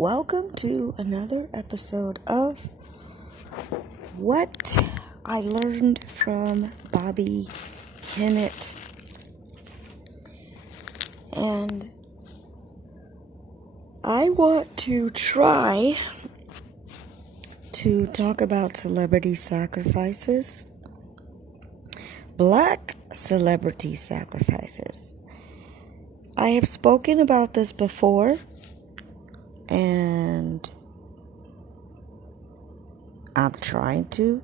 Welcome to another episode of What I Learned from Bobby Hemmit. And I want to try to talk about celebrity sacrifices, black celebrity sacrifices. I have spoken about this before, and I'm trying to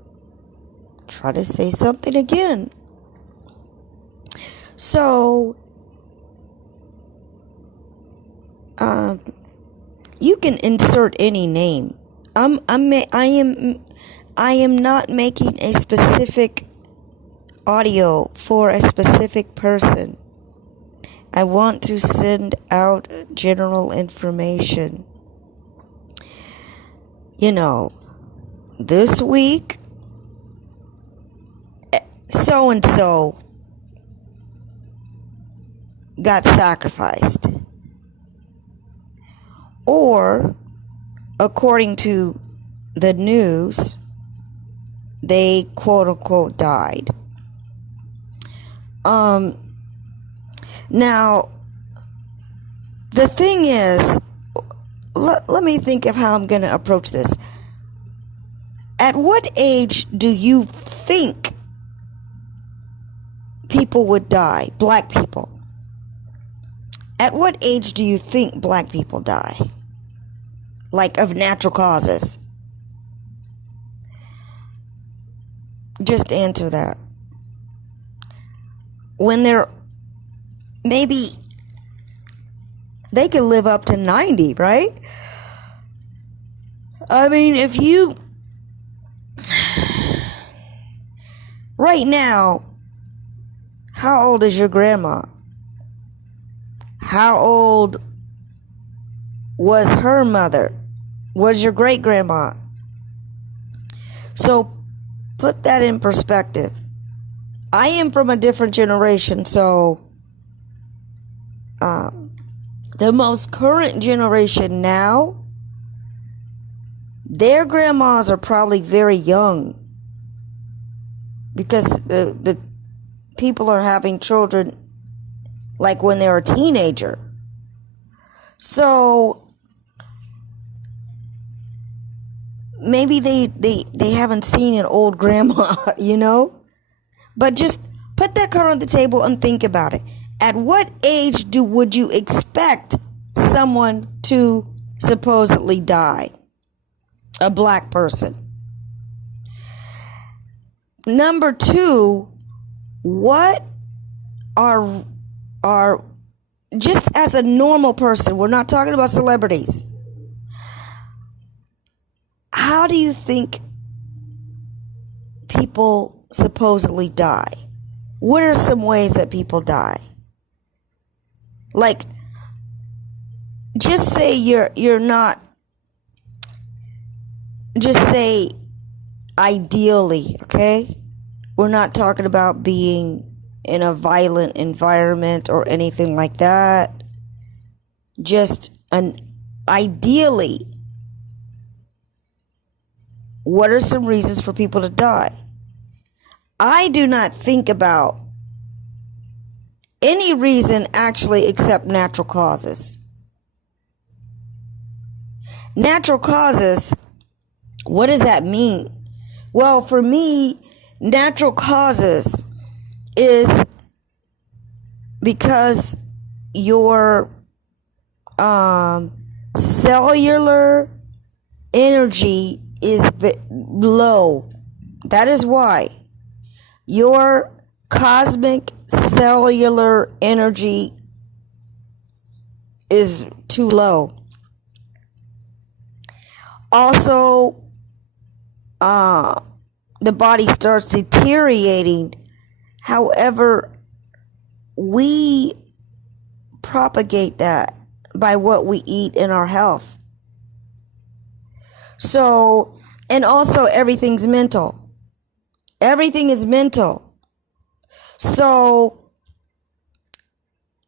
say something again. So, you can insert any name. I am not making a specific audio for a specific person. I want to send out general information. This week, so-and-so got sacrificed. Or, according to the news, they quote-unquote died. Now, the thing is, let me think of how I'm going to approach this. At what age do you think people would die? Black people. At what age do you think black people die? Like of natural causes? Just answer that. When they're maybe they could live up to 90, right? I mean, if you right now, how old is your grandma? How old was her mother? Was your great grandma? So put that in perspective. I am from a different generation, so the most current generation now, their grandmas are probably very young because the people are having children like when they're a teenager. So maybe they haven't seen an old grandma, But just put that card on the table and think about it. At what age would you expect someone to supposedly die? A black person. Number two, what are just as a normal person, we're not talking about celebrities. How do you think people supposedly die? What are some ways that people die? Like, just say you're not, just say ideally, okay? We're not talking about being in a violent environment or anything like that. Just ideally, what are some reasons for people to die? I do not think about any reason actually except natural causes. Natural causes, what does that mean? Well, for me, natural causes is because your cellular energy is low. That is why. Your cosmic cellular energy is too low. Also, the body starts deteriorating. However, we propagate that by what we eat in our health. So, and also everything's mental. Everything is mental. So,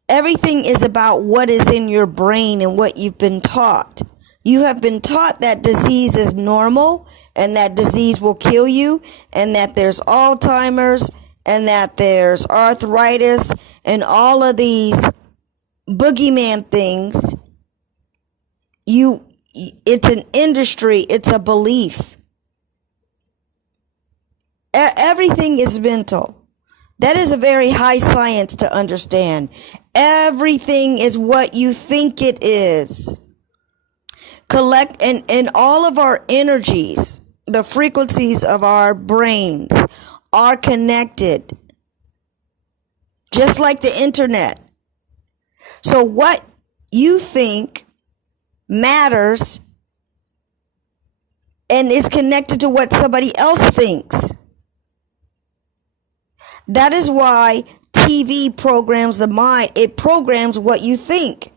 everything is about what is in your brain and what you've been taught. You have been taught that disease is normal and that disease will kill you, and that there's Alzheimer's and that there's arthritis and all of these boogeyman things. It's an industry, it's a belief. Everything is mental. That is a very high science to understand. Everything is what you think it is. Collect and all of our energies, the frequencies of our brains are connected, just like the internet. So what you think matters and is connected to what somebody else thinks. That is why TV programs the mind. It programs what you think.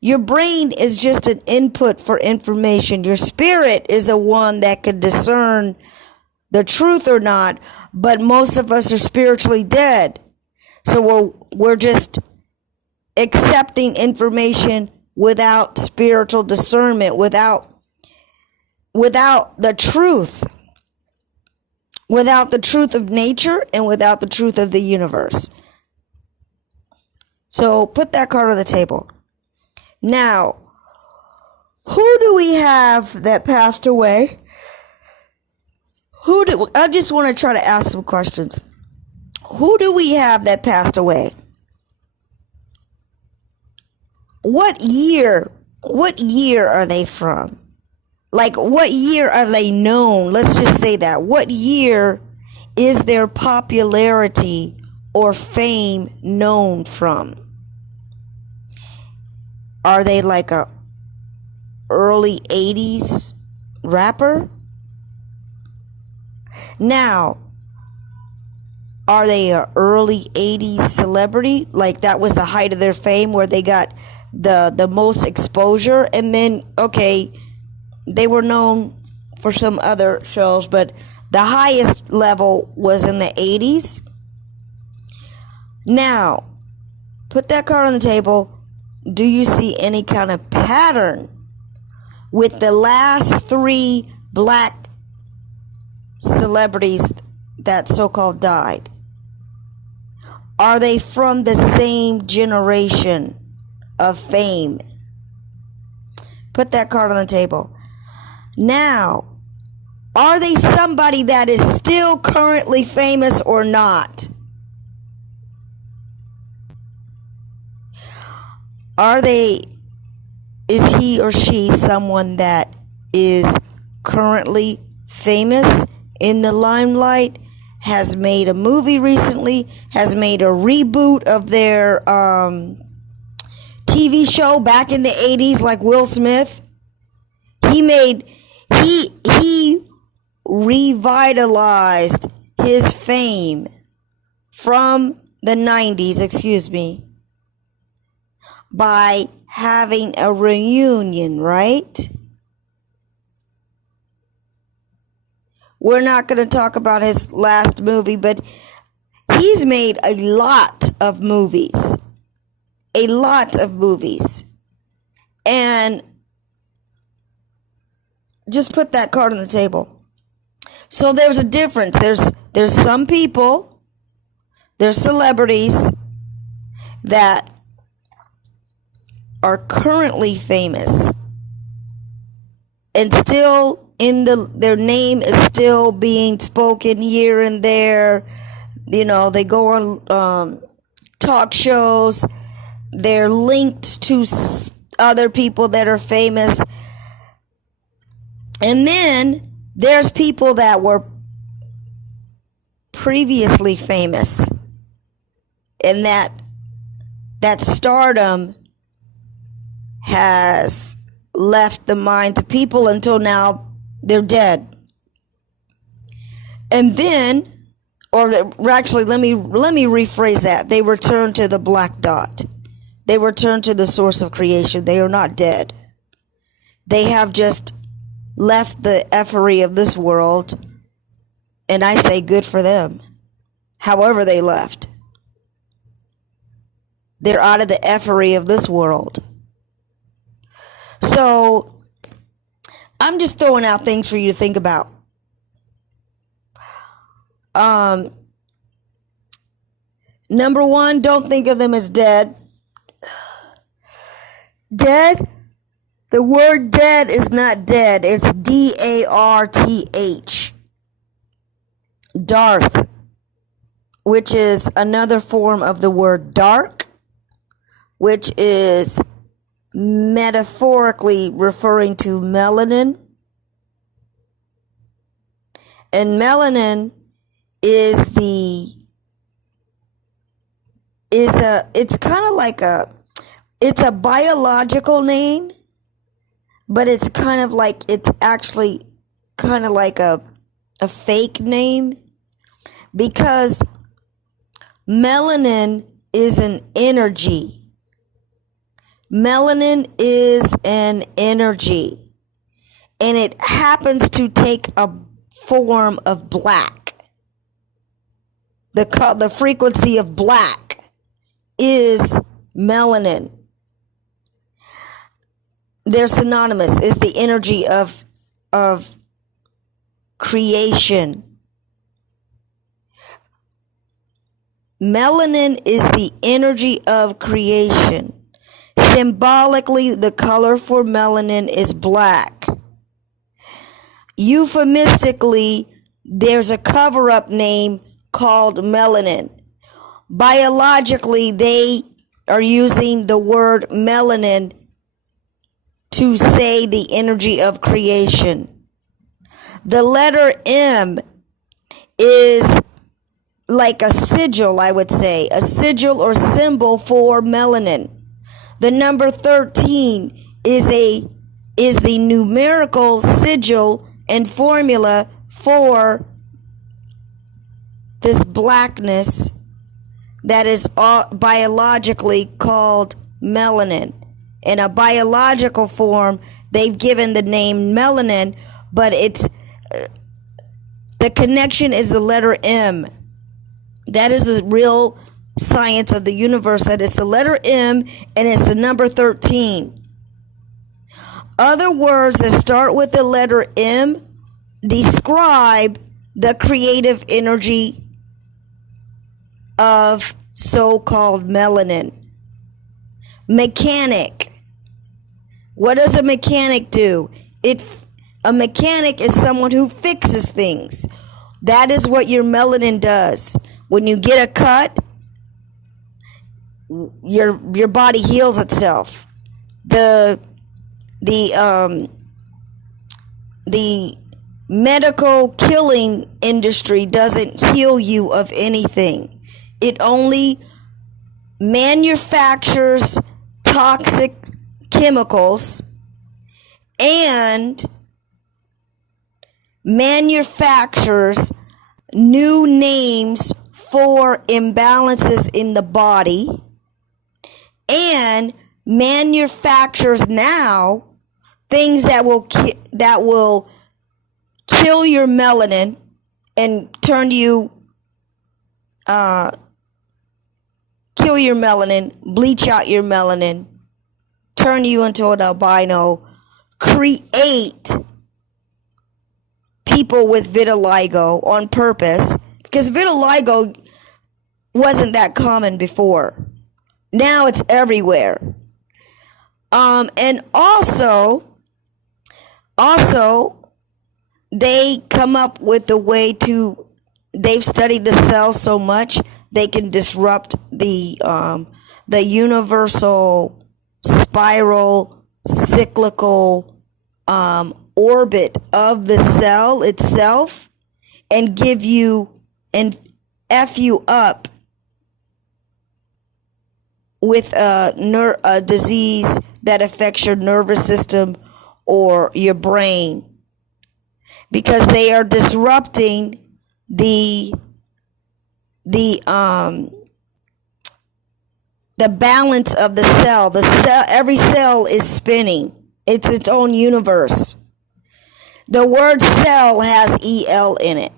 Your brain is just an input for information. Your spirit is the one that can discern the truth or not, but most of us are spiritually dead. So we're just accepting information without spiritual discernment, without the truth. Without the truth of nature and without the truth of the universe. So put that card on the table. Now, who do we have that passed away? I just want to try to ask some questions. Who do we have that passed away? What year are they from? Like, what year are they known? Let's just say that. What year is their popularity or fame known from? Are they like a early 80s rapper? Now, are they a early 80s celebrity? Like that was the height of their fame where they got the most exposure, and then, okay, they were known for some other shows, but the highest level was in the 80s. Now, put that card on the table. Do you see any kind of pattern with the last 3 black celebrities that so-called died? Are they from the same generation of fame? Put that card on the table. Now, are they somebody that is still currently famous or not? Is he or she someone that is currently famous, in the limelight, has made a movie recently, has made a reboot of their TV show back in the 80s, like Will Smith? He revitalized his fame from the 90s, by having a reunion, right? We're not going to talk about his last movie, but he's made a lot of movies. A lot of movies. And just put that card on the table. So there's a difference. There's some people, there's celebrities that are currently famous and still their name is still being spoken here and there. You know, they go on talk shows. They're linked to other people that are famous. And then there's people that were previously famous, and that stardom has left the minds of people until now they're dead. And then, or actually, let me rephrase that. They return to the black dot. They return to the source of creation. They are not dead. They have just left the effery of this world, and I say good for them. However they left. They're out of the effery of this world. So, I'm just throwing out things for you to think about. Number one, don't think of them as dead. Dead? The word dead is not dead. It's D-A-R-T-H. Darth, which is another form of the word dark, which is metaphorically referring to melanin. And melanin is it's kind of like it's a biological name, but it's kind of like, it's actually kind of like a fake name, because melanin is an energy. Melanin is an energy, and it happens to take a form of black. The frequency of black is melanin. They're synonymous. It's the energy of creation. Melanin is the energy of creation. Symbolically, the color for melanin is black. Euphemistically, there's a cover-up name called melanin. Biologically, they are using the word melanin to say the energy of creation. The letter M is like a sigil, I would say, a sigil or symbol for melanin. The number 13 is the numerical sigil and formula for this blackness that is biologically called melanin. In a biological form, they've given the name melanin, but it's the connection is the letter M. That is the real science of the universe, that it's the letter M and it's the number 13. Other words that start with the letter M describe the creative energy of so-called melanin. Mechanic. What does a mechanic do? A mechanic is someone who fixes things. That is what your melanin does. When you get a cut, your body heals itself. The medical killing industry doesn't heal you of anything. It only manufactures toxic chemicals and manufactures new names for imbalances in the body, and manufactures now things that will kill your melanin and turn you kill your melanin, bleach out your melanin, turn you into an albino, create people with vitiligo on purpose, because vitiligo wasn't that common before. Now it's everywhere. And also they come up with a way to, they've studied the cell so much, they can disrupt the universal spiral cyclical orbit of the cell itself, and give you and F you up with a disease that affects your nervous system or your brain, because they are disrupting the balance of the cell. The cell, every cell is spinning. It's its own universe. The word cell has EL in it.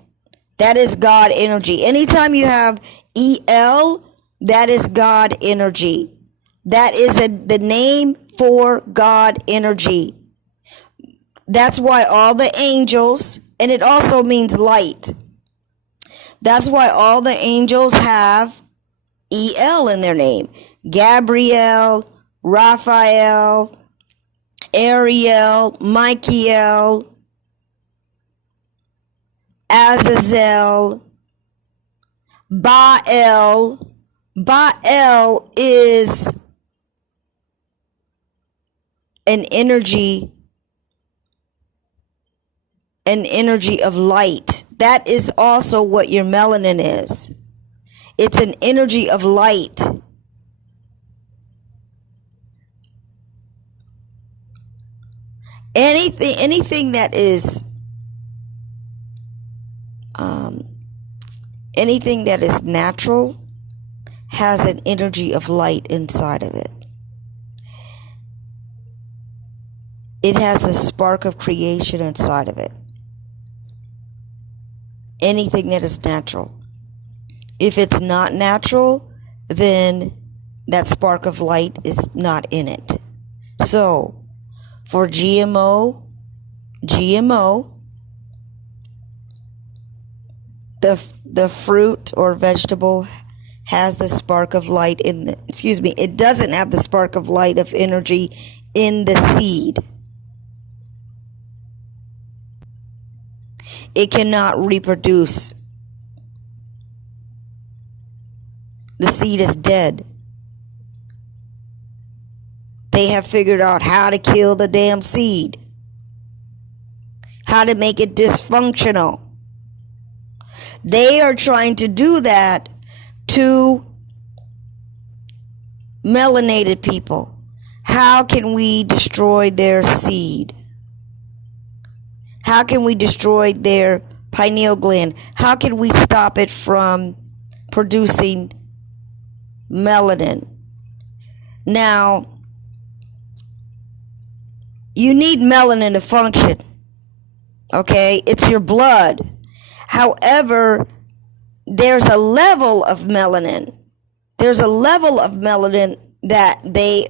That is God energy. Anytime you have EL, that is God energy. That is the name for God energy. That's why all the angels, and it also means light. That's why all the angels have EL in their name. Gabriel, Raphael, Ariel, Michael, Azazel, Baal. Baal is an energy of light. That is also what your melanin is. It's an energy of light. Anything that is natural has an energy of light inside of it. It has the spark of creation inside of it. Anything that is natural. If it's not natural, then that spark of light is not in it. So, for GMO, the fruit or vegetable has the spark of light in the, it doesn't have the spark of light of energy in the seed. It cannot reproduce. The seed is dead. They have figured out how to kill the damn seed. How to make it dysfunctional. They are trying to do that to melanated people. How can we destroy their seed? How can we destroy their pineal gland? How can we stop it from producing melanin? Now, you need melanin to function. Okay? It's your blood. However, there's a level of melanin. There's a level of melanin that they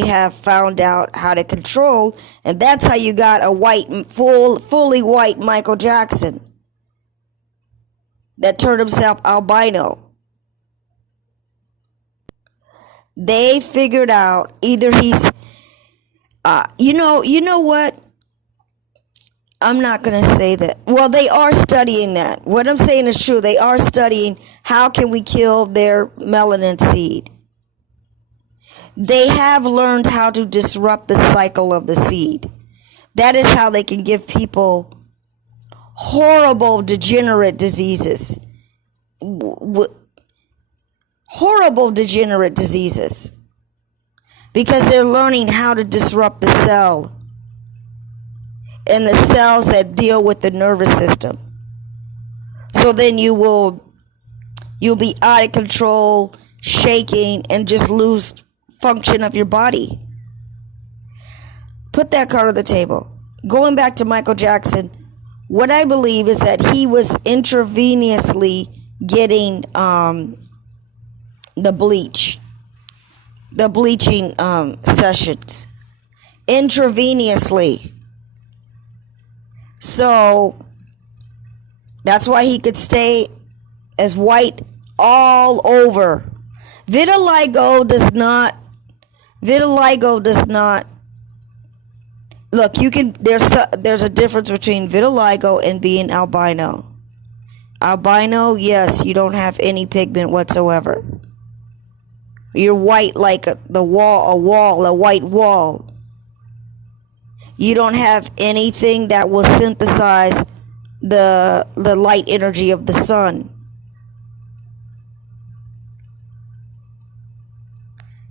have found out how to control, and that's how you got a fully white Michael Jackson that turned himself albino. They figured out either he's you know what? I'm not going to say that. Well, they are studying that. What I'm saying is true. They are studying how can we kill their melanin seed. They have learned how to disrupt the cycle of the seed. That is how they can give people horrible degenerate diseases. Horrible degenerate diseases. Because they're learning how to disrupt the cell. And the cells that deal with the nervous system. So then you'll be out of control, shaking, and just lose function of your body. Put that card on the table. Going back to Michael Jackson, what I believe is that he was intravenously getting the bleaching sessions intravenously. So that's why he could stay as white all over. Vitiligo does not look, you can there's a difference between vitiligo and being albino. Albino, yes, you don't have any pigment whatsoever. You're white like a white wall. You don't have anything that will synthesize the light energy of the sun.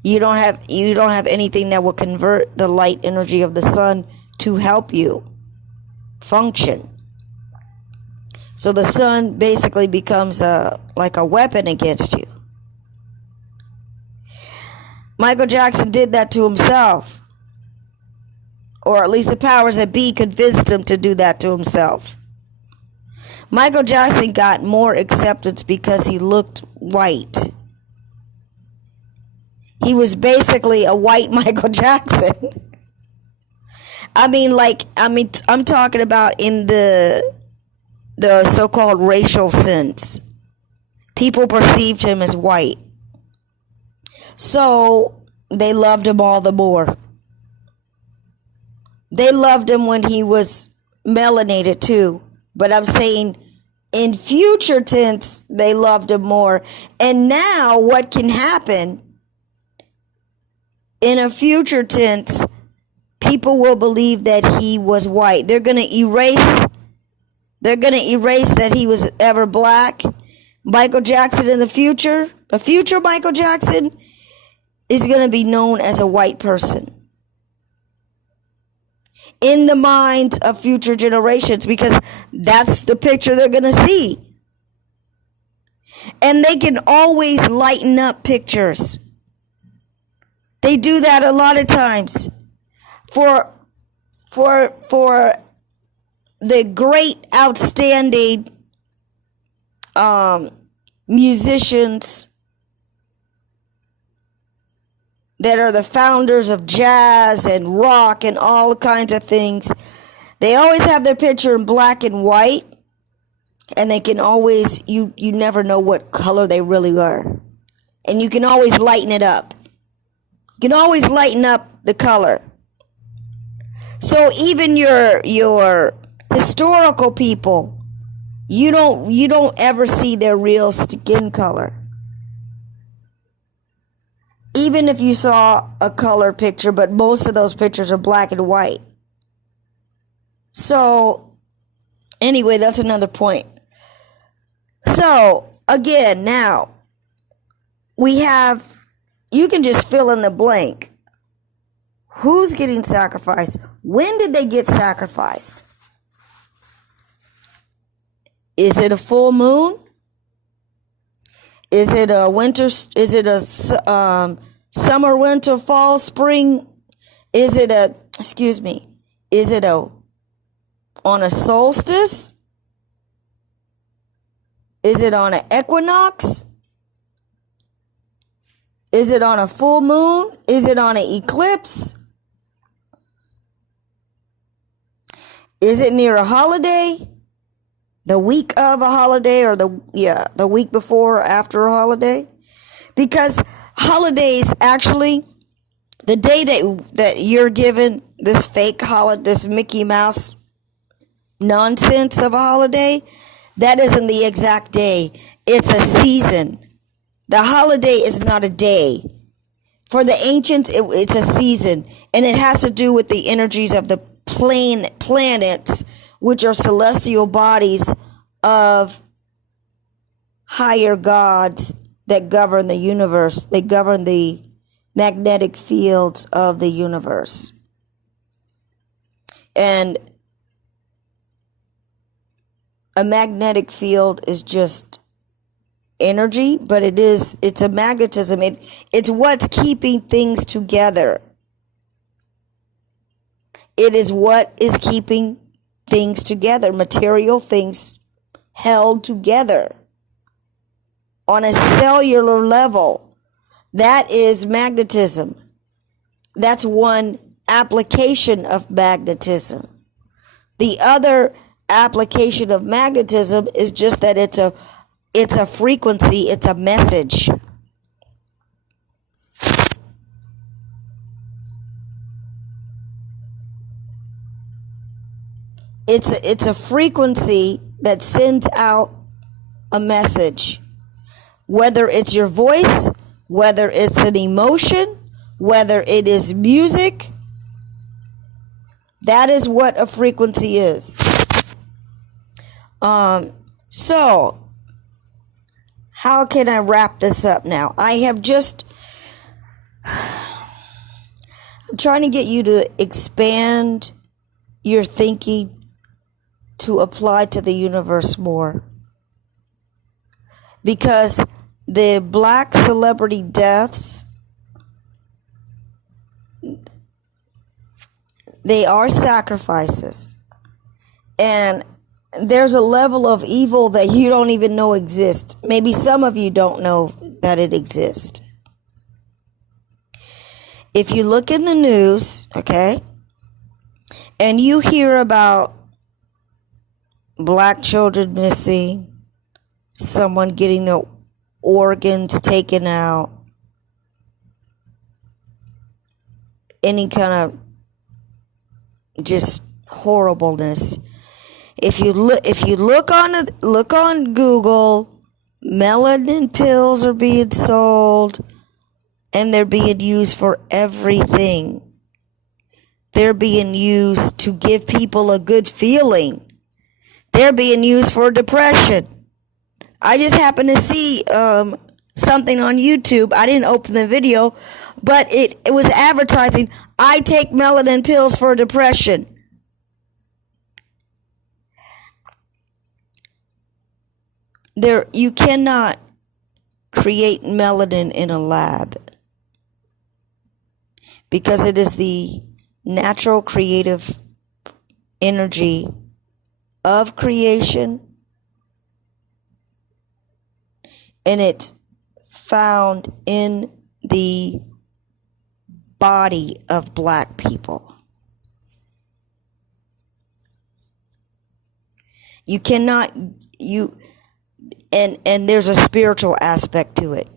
You don't have anything that will convert the light energy of the sun to help you function. So the sun basically becomes like a weapon against you. Michael Jackson did that to himself. Or at least the powers that be convinced him to do that to himself. Michael Jackson got more acceptance because he looked white. He was basically a white Michael Jackson. I'm talking about in the so-called racial sense. People perceived him as white. So they loved him all the more. They loved him when he was melanated too. But I'm saying in future tense, they loved him more. And now what can happen in a future tense, people will believe that he was white. They're going to erase that he was ever black. Michael Jackson in the future Michael Jackson is going to be known as a white person in the minds of future generations, because that's the picture they're going to see. And they can always lighten up pictures. They do that a lot of times for the great outstanding musicians that are the founders of jazz and rock and all kinds of things. They always have their picture in black and white, and they can always, you never know what color they really are. And you can always lighten it up. You can always lighten up the color. So even your historical people, you don't ever see their real skin color. Even if you saw a color picture, but most of those pictures are black and white. So, anyway, that's another point. So, again, now, you can just fill in the blank. Who's getting sacrificed? When did they get sacrificed? Is it a full moon? Is it a winter? Is it a summer, winter, fall, spring? Is it on a solstice? Is it on an equinox? Is it on a full moon? Is it on an eclipse? Is it near a holiday? The week of a holiday, or the week before or after a holiday? Because holidays, actually, the day that you're given this fake holiday, this Mickey Mouse nonsense of a holiday, that isn't the exact day. It's a season. The holiday is not a day. For the ancients, it's a season, and it has to do with the energies of the planets, which are celestial bodies of higher gods that govern the universe. They govern the magnetic fields of the universe. And a magnetic field is just energy, but it's a magnetism. It's what's keeping things together. It is what is keeping things together, material things held together on a cellular level. That is magnetism. That's one application of magnetism. The other application of magnetism is just that it's a frequency, it's a message. It's a frequency that sends out a message. Whether it's your voice, whether it's an emotion, whether it is music, that is what a frequency is. So, how can I wrap this up now? I'm trying to get you to expand your thinking to apply to the universe more. Because the black celebrity deaths, they are sacrifices. And there's a level of evil that you don't even know exists. Maybe some of you don't know that it exists. If you look in the news, okay, And you hear about black children missing, someone getting their organs taken out, any kind of just horribleness. If you look on Google, melanin pills are being sold, and they're being used for everything. They're being used to give people a good feeling. They're being used for depression. I just happened to see something on YouTube. I didn't open the video, but it was advertising, I take melanin pills for depression. You cannot create melanin in a lab because it is the natural creative energy of creation, and it's found in the body of black people. You cannot, and there's a spiritual aspect to it.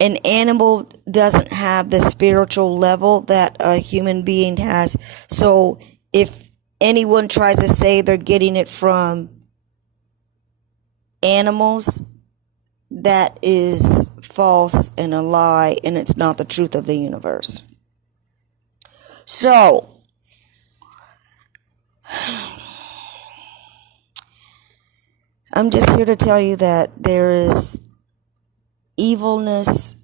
An animal doesn't have the spiritual level that a human being has. So if anyone tries to say they're getting it from animals, that is false and a lie, and it's not the truth of the universe. So, I'm just here to tell you that there is evilness,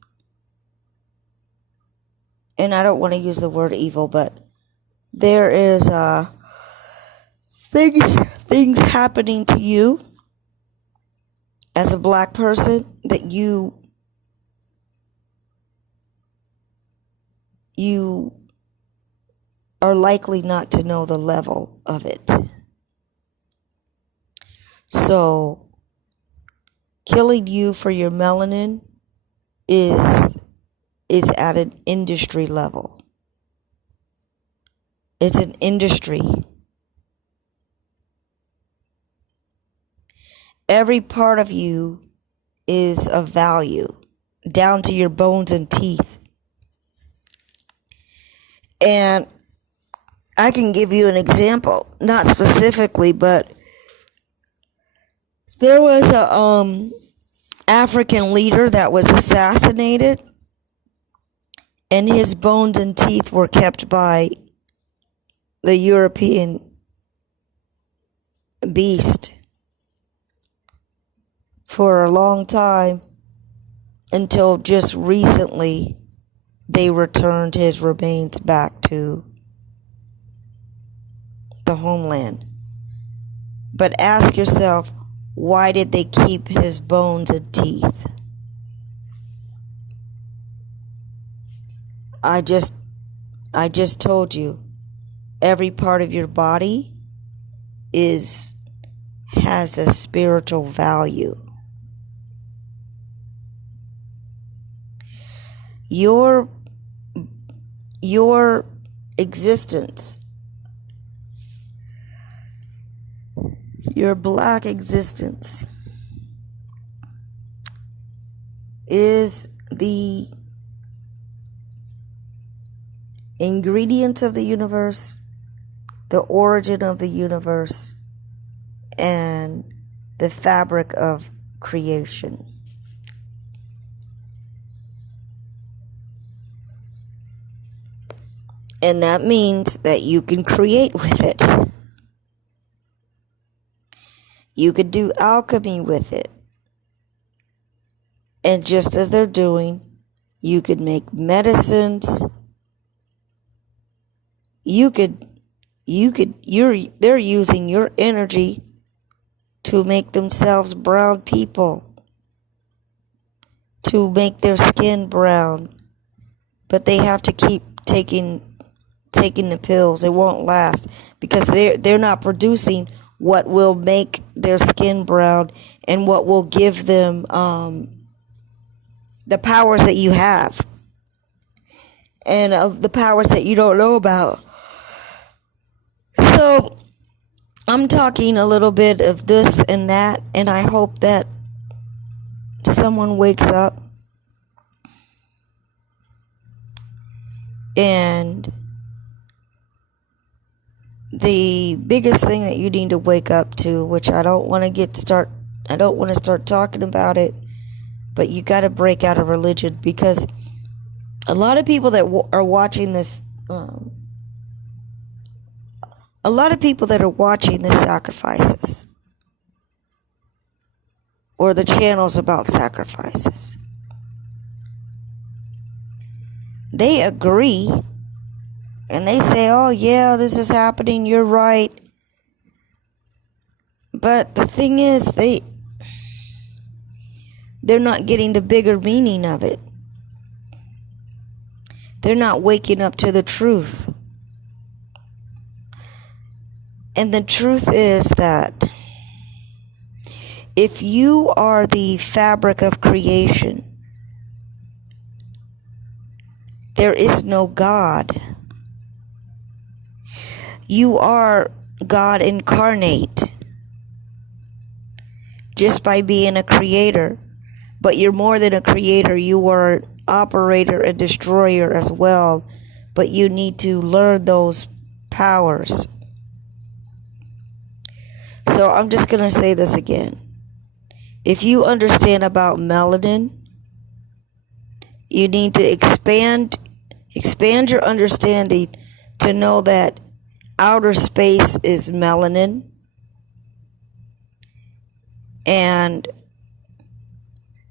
and I don't want to use the word evil, but there is things happening to you as a black person that you are likely not to know the level of it. So, killing you for your melanin is at an industry level. It's an industry. Every part of you is of value, down to your bones and teeth. And I can give you an example, not specifically, but there was a African leader that was assassinated, and his bones and teeth were kept by the European beast for a long time, until just recently they returned his remains back to the homeland. But ask yourself, why did they keep his bones and teeth? I just told you, every part of your body has a spiritual value. Your existence, your black existence, is the ingredients of the universe, the origin of the universe, and the fabric of creation. And that means that you can create with it. You could do alchemy with it. And just as they're doing, you could make medicines. They're using your energy to make themselves brown people, to make their skin brown. But they have to keep taking the pills. It won't last because they're not producing what will make their skin brown and what will give them the powers that you have and the powers that you don't know about. So I'm talking a little bit of this and that, and I hope that someone wakes up and the biggest thing that you need to wake up to, which I don't want to start talking about it, but you got to break out of religion, because a lot of people that are watching this, a lot of people that are watching the sacrifices or the channels about sacrifices, they agree and they say, oh yeah, this is happening, you're right. But the thing is, they're not getting the bigger meaning of it. They're not waking up to the truth. And the truth is that if you are the fabric of creation, there is no God. You are God incarnate just by being a creator. But you're more than a creator. You are an operator and destroyer as well. But you need to learn those powers. So I'm just going to say this again. If you understand about melanin, you need to expand your understanding to know that outer space is melanin, and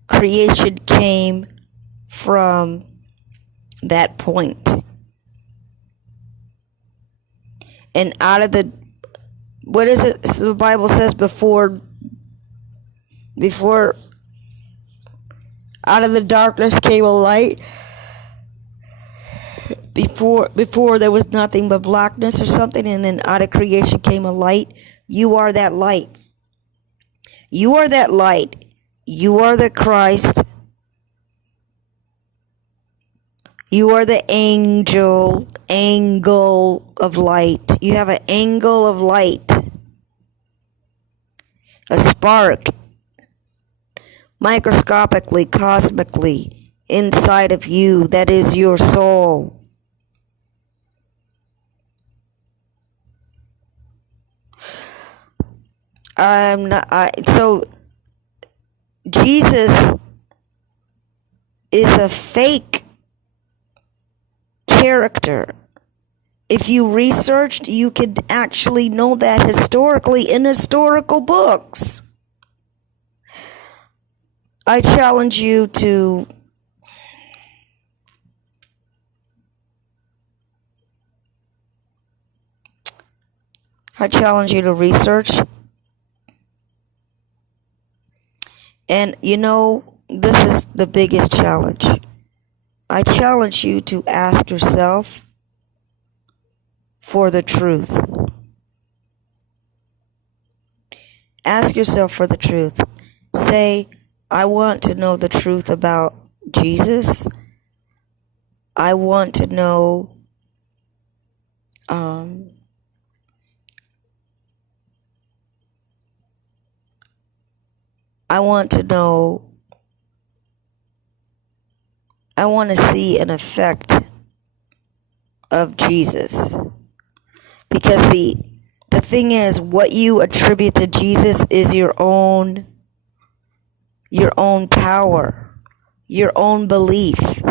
creation came from that point. And out of the, what is it? So the Bible says before out of the darkness came a light. Before there was nothing but blackness or something, and then out of creation came a light. You are that light. You are that light. You are the Christ. You are the angle of light. You have an angle of light. A spark. Microscopically, cosmically, inside of you. That is your soul. So Jesus is a fake character. If you researched, you could actually know that historically in historical books. I challenge you to research. And you know, this is the biggest challenge. I challenge you to ask yourself for the truth. Ask yourself for the truth. Say, I want to know the truth about Jesus. I want to know I want to see an effect of Jesus. Because the thing is, what you attribute to Jesus is your own power, your own belief.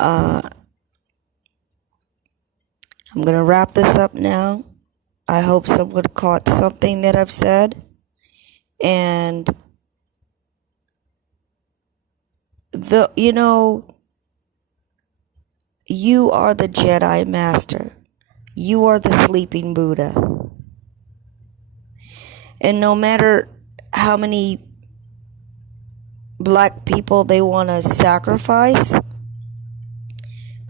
I'm going to wrap this up now. I hope someone caught something that I've said. And you are the Jedi Master. You are the sleeping Buddha. And no matter how many black people they want to sacrifice,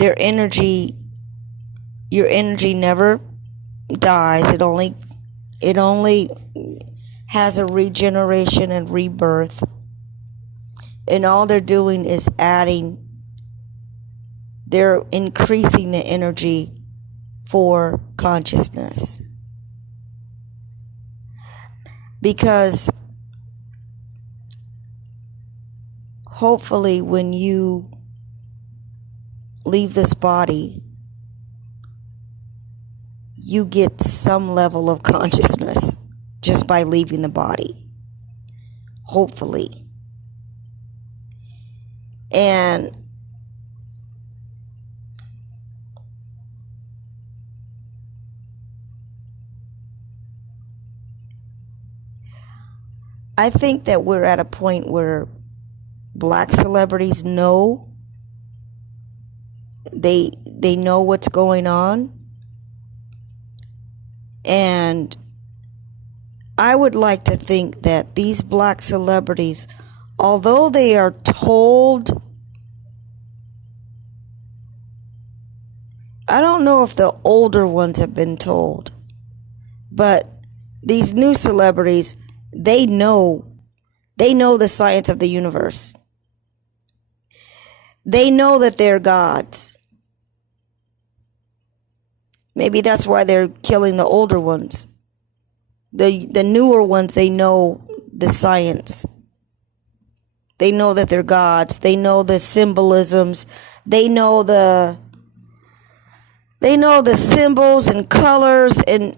your energy never dies. It only has a regeneration and rebirth. And all they're doing is they're increasing the energy for consciousness. Because hopefully when you leave this body, you get some level of consciousness just by leaving the body. Hopefully. And I think that we're at a point where black celebrities know they know what's going on. And I would like to think that these black celebrities, although they are told, I don't know if the older ones have been told, but these new celebrities, they know the science of the universe. They know that they're gods. Maybe that's why they're killing the older ones. The newer ones, they know the science. They know that they're gods. They know the symbolisms. They know the symbols and colors and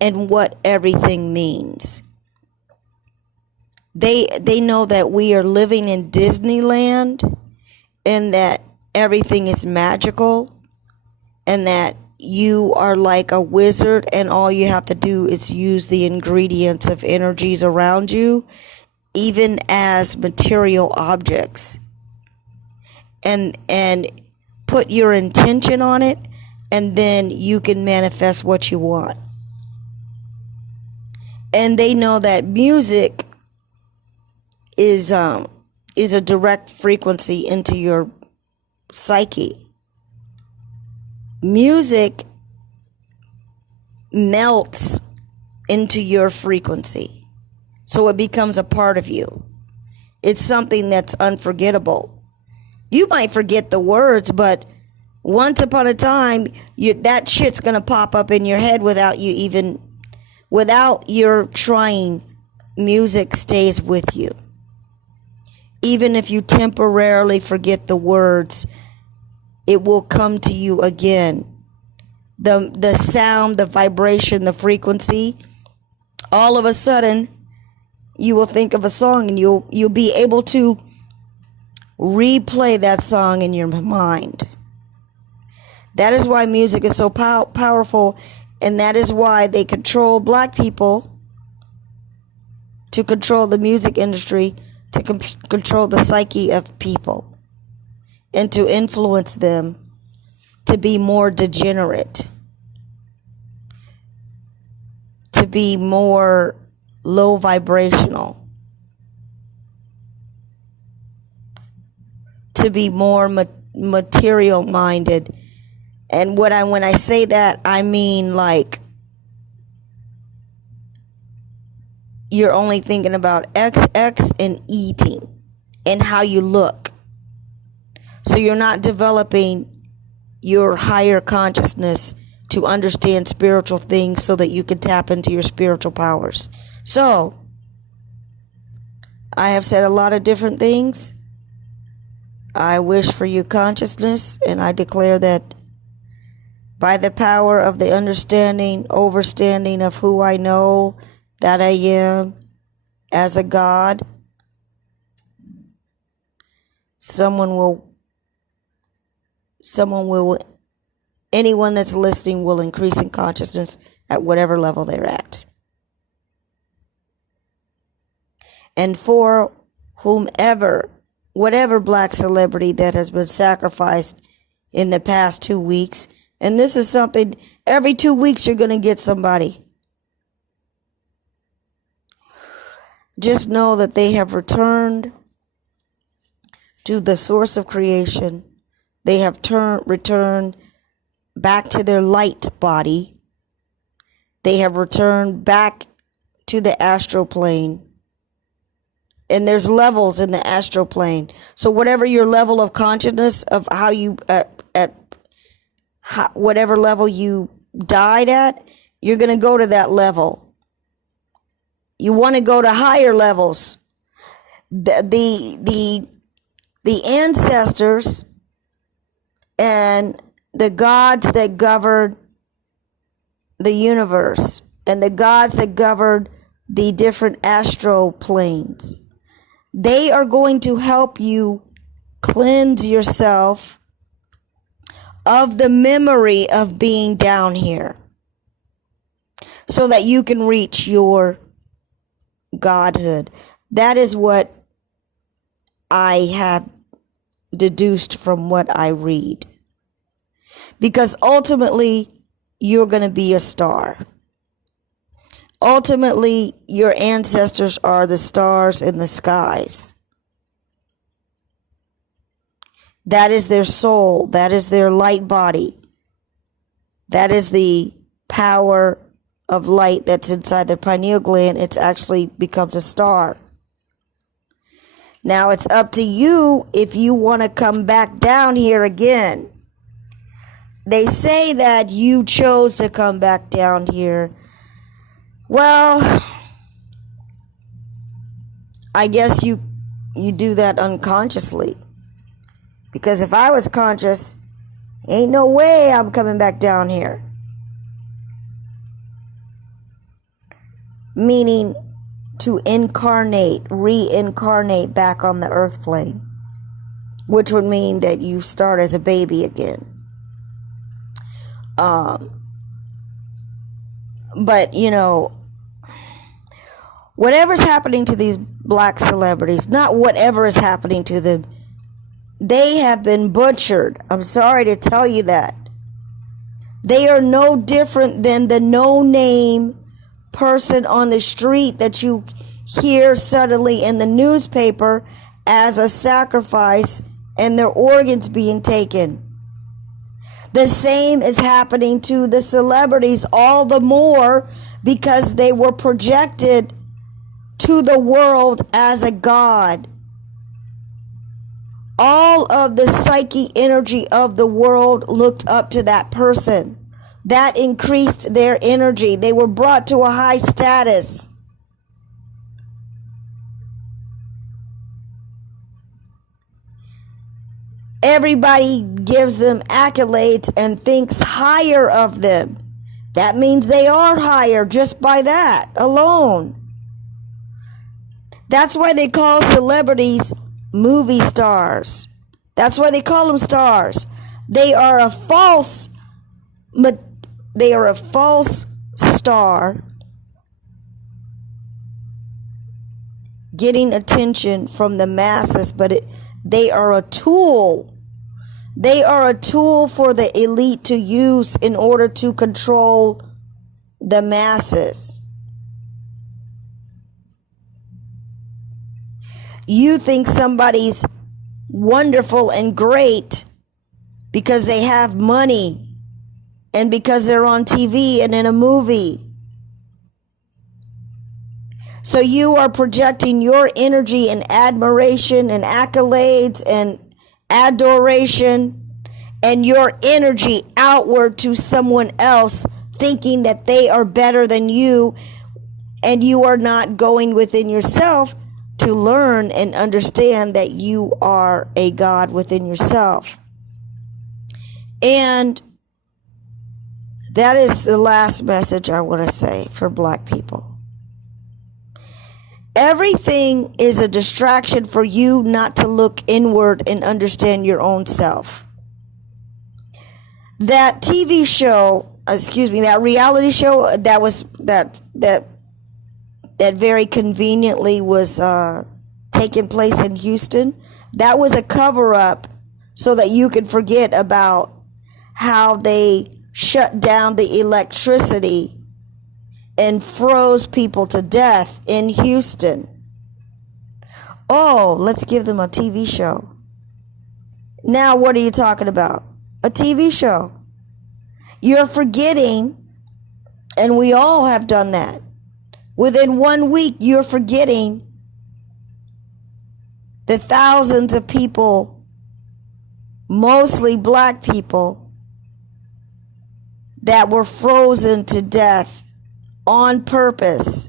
what everything means. They know that we are living in Disneyland and that everything is magical and that you are like a wizard and all you have to do is use the ingredients of energies around you, even as material objects, and put your intention on it, and then you can manifest what you want. And they know that music is a direct frequency into your psyche. Music melts into your frequency, so it becomes a part of you. It's something that's unforgettable. You might forget the words, but once upon a time, that shit's gonna pop up in your head without your trying. Music stays with you. Even if you temporarily forget the words, it will come to you again. The sound, the vibration, the frequency, all of a sudden, you will think of a song and you'll be able to replay that song in your mind. That is why music is so powerful, and that is why they control black people, to control the music industry, to control the psyche of people, and to influence them to be more degenerate, to be more low vibrational, to be more material minded. And when I say that, I mean like you're only thinking about XX and eating and how you look. So you're not developing your higher consciousness to understand spiritual things so that you can tap into your spiritual powers. So, I have said a lot of different things. I wish for you consciousness, and I declare that by the power of the overstanding of who I know that I am as a God, anyone that's listening will increase in consciousness at whatever level they're at. And for whatever black celebrity that has been sacrificed in the past 2 weeks, and this is something, every 2 weeks you're going to get somebody. Just know that they have returned to the source of creation. They have returned back to their light body. They have returned back to the astral plane. And there's levels in the astral plane. So whatever your level of consciousness of how you, whatever level you died at, you're going to go to that level. You want to go to higher levels. The ancestors and the gods that govern the universe and the gods that govern the different astral planes, they are going to help you cleanse yourself of the memory of being down here so that you can reach your godhood. That is what I have deduced from what I read. Because ultimately, you're going to be a star. Ultimately, your ancestors are the stars in the skies. That is their soul. That is their light body. That is the power of light that's inside the pineal gland. It actually becomes a star. Now it's up to you if you want to come back down here again. They say that you chose to come back down here. Well, I guess you do that unconsciously. Because if I was conscious, ain't no way I'm coming back down here. Meaning to incarnate, reincarnate back on the earth plane. Which would mean that you start as a baby again. But, you know, whatever's happening to these black celebrities, not whatever is happening to them, they have been butchered. I'm sorry to tell you that. They are no different than the no-name person on the street that you hear suddenly in the newspaper as a sacrifice and their organs being taken. The same is happening to the celebrities, all the more because they were projected to the world as a god. All of the psyche energy of the world looked up to that person. That increased their energy. They were brought to a high status. Everybody gives them accolades and thinks higher of them. That means they are higher just by that alone. That's why they call celebrities movie stars. That's why they call them stars. They are a false star getting attention from the masses, but they are a tool. They are a tool for the elite to use in order to control the masses. You think somebody's wonderful and great because they have money and because they're on TV and in a movie. So you are projecting your energy and admiration and accolades and adoration and your energy outward to someone else, thinking that they are better than you, and you are not going within yourself to learn and understand that you are a God within yourself. And that is the last message I want to say for black people. Everything is a distraction for you not to look inward and understand your own self. That TV show, that reality show that very conveniently was taking place in Houston, that was a cover-up so that you could forget about how they shut down the electricity and froze people to death in Houston. Oh, let's give them a TV show. Now what are you talking about? A TV show. You're forgetting And we all have done that. Within 1 week, you're forgetting the thousands of people, mostly black people, that were frozen to death on purpose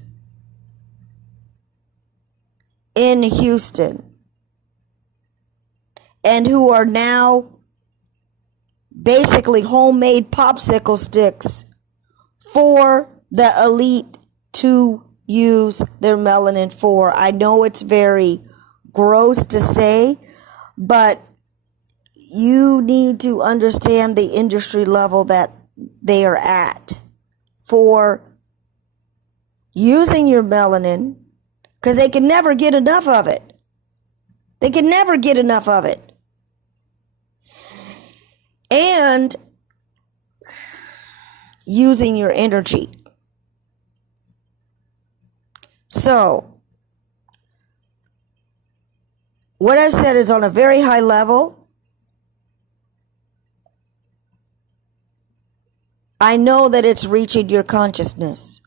in Houston, and who are now basically homemade popsicle sticks for the elite to use their melanin for. I know it's very gross to say, but you need to understand the industry level that they are at for using your melanin, because they can never get enough of it. They can never get enough of it. And using your energy. So, what I've said is on a very high level. I know that it's reaching your consciousness.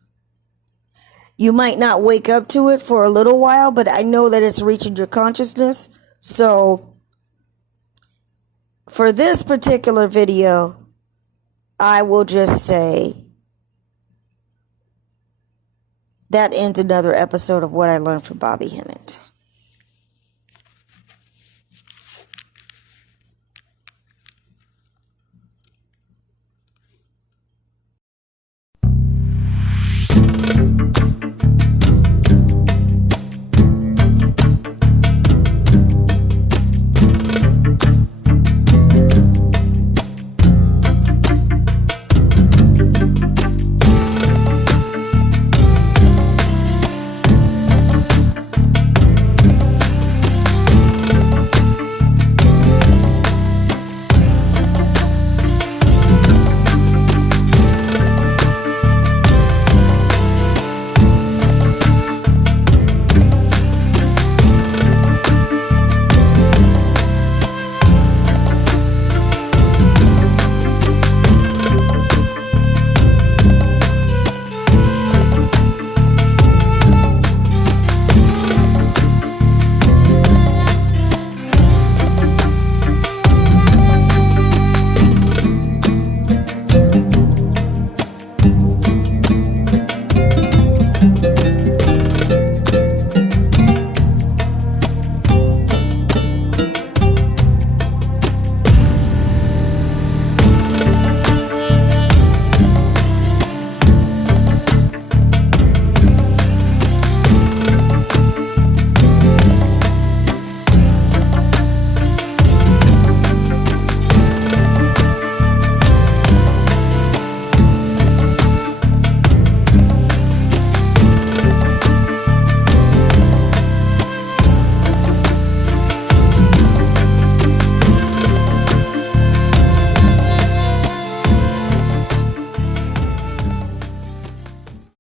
You might not wake up to it for a little while, but I know that it's reaching your consciousness. So, for this particular video, I will just say that ends another episode of What I Learned from Bobby Hemmit.